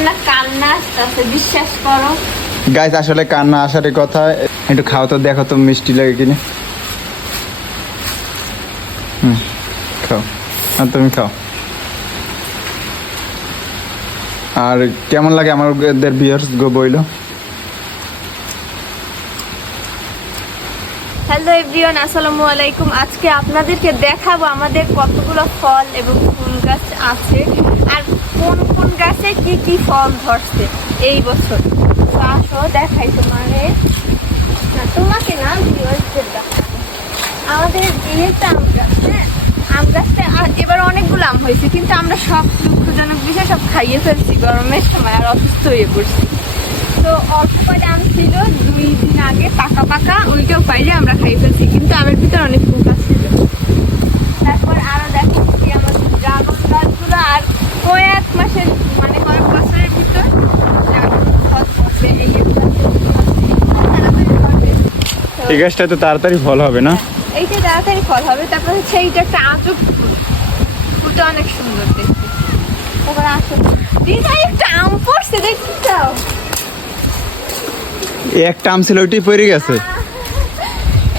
আমার না কান্না আসতেছে বিশ্বাস করো। গাইস আসলে কান্না আসারই কথা। একটু খাও তো দেখো তো মিষ্টি লাগে কিনা। হুম খাও। আর তুমি খাও। আর কেমন লাগে আমাদের বিয়ার্স গো বইলো? হ্যালো এভরিওয়ান আসসালামু আলাইকুম। আজকে আপনাদেরকে দেখাবো আমাদের কতগুলো ফল এবং ফুল গাছ আছে। আর কি কি ফল ধরছে এই বছর? তো আসো, দেখাই তোমারে। না, তোমাকে না ভিউয়ার্সদের। আমাদের যেহেতু গাছ হ্যাঁ? আম গাছটা আর এবার অনেকগুলো আম হয়েছে, কিন্তু আমরা সব দুঃখজনক বিষয় সব খাইয়ে ফেলছি গরমের সময় আর অসুস্থ হয়ে পড়ছি। তো অল্প কয়টা আম ছিল, দুই দিন আগে পাকা পাকা, ওইটাও পাইলে আমরা খাই ফেলছি কিন্তু আমের ভিতরে অনেক পোকা ছিল তারপর আরও দেখাচ্ছি আমাদের ড্রাগন গাছগুলো আর কয়েক মাসের মানে কয়েক বছরের ভিতর ড্রাগন ফল ধরবে এই একটা তাড়াতাড়ি ধরবে। তো এই গাছটা তো তাড়াতাড়ি ফল হবে না? এইটা তাড়াতাড়ি ফল হবে তারপর হচ্ছে এইটা একটা আজব ফুল ফুলটা অনেক সুন্দর দেখতে। তারপর দিদা একটা আম পড়ছে দেখতে চাও? একটা আম ছিল ওইটাই পড়ে গেছে।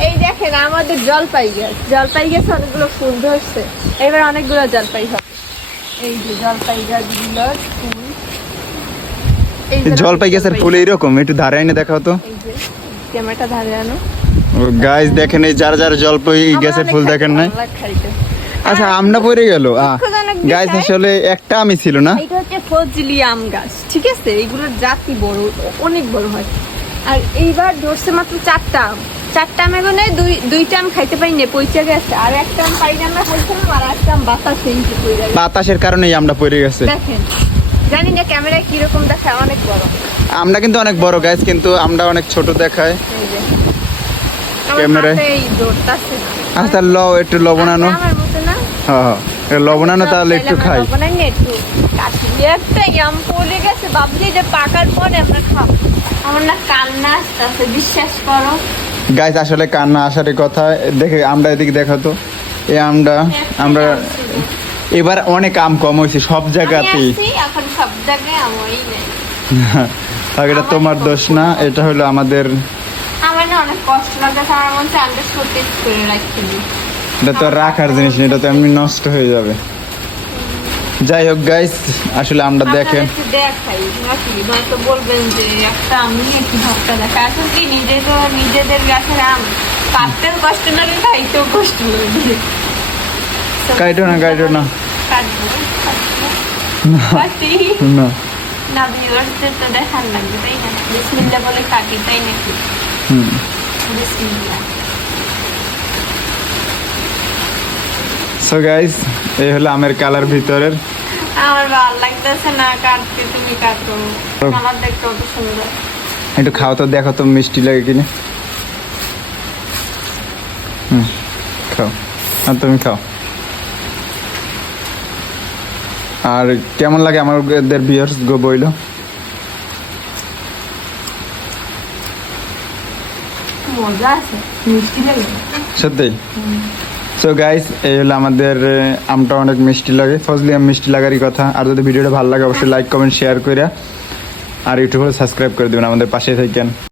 এই দেখেন আমাদের জলপাই গাছ জলপাই গাছে অনেকগুলো ফুল ধরছে। এবার অনেকগুলো জলপাই হবে। এই যে জলপাই ফুল। জলপাই গাছের ফুল এইরকম একটু ধারে এনে দেখাও তো। এই যে ক্যামেরাটা ধারে আনো। গাছ দেখেন এই যারা যারা জলপাই গাছের ফুল দেখেন নাই। আচ্ছা আমটা পড়ে গেল। গাছ আসলে একটা আমি ছিল না? এইটা হচ্ছে ফজলি আম গাছ ঠিক আছে? এইগুলোর জাতি বড় অনেক বড় হয়। আর এইবার ধরছে মাত্র চারটা আম। চারটা আম এগোনে দুই দুইটা আম খাইতে পারি না গেছে। আর একটা আম পাই না আমরা বলছিলাম আর একটা আম বাতাসে গেছে। বাতাসের কারণেই আমটা পড়ে গেছে। দেখেন জানি না ক্যামেরায় কীরকম দেখায় অনেক বড়। আমরা কিন্তু অনেক বড় গাছ কিন্তু আমরা অনেক ছোট দেখায়। আমার ক্যামেরায়? আচ্ছা ল একটু লবণানো। আচ্ছা, আমার মতো হ্যাঁ হ্যাঁ। এ লবণানো তাহলে একটু খাই। গেছে আমরা আমার আসলে কান্না আসারই কথা। দেখে আমরা এদিকে দেখো তো। এই আমটা আমরা এবার অনেক আম কম হয়েছে সব জায়গাতেই। এখন সব জায়গায় আমই নেই। আর এটা তোমার দোষ না এটা হলো আমাদের আমার না অনেক কষ্ট লাগছে আমার মনে আন্ডার শোটেজ করে রাখছি এটা তো রাখার জিনিস না এটা তো এমনি নষ্ট হয়ে যাবে। যাই হোক গাইস আসলে আমরা দেখেন। দেখাই নাকি? হয়তো বলবেন যে একটা আমি একটু ভক্তা দেখা এখন কি নিজে নিজেদের গাছের আম কাটতেও কষ্ট লাগে খাইতেও কষ্ট লাগে। কাইটো না কাইটো না। কাটবো না। না ভিউয়ার্সদের তো দেখান লাগবে তাই না। বলে কাটি তাই নাকি? হুম। সো গাইস এই হলো আমের কালার ভিতরের। আমার ভালো লাগতেছে না কাটতে তুমি কাটো। আমার দেখতে কত সুন্দর। একটু খাও তো দেখো তো মিষ্টি লাগে কিনা। হুম খাও। আর তুমি খাও। আর কেমন লাগে আমাদের বিয়ার্স গো বইলো? সত্যি? সো গাইস এই হলো আমাদের আমটা অনেক মিষ্টি লাগে। ফজলি আম মিষ্টি লাগারই কথা। আর যদি ভিডিওটা ভালো লাগে অবশ্যই লাইক কমেন্ট শেয়ার করে আর ইউটিউবে সাবস্ক্রাইব করে দেবেন আমাদের পাশে থাকেন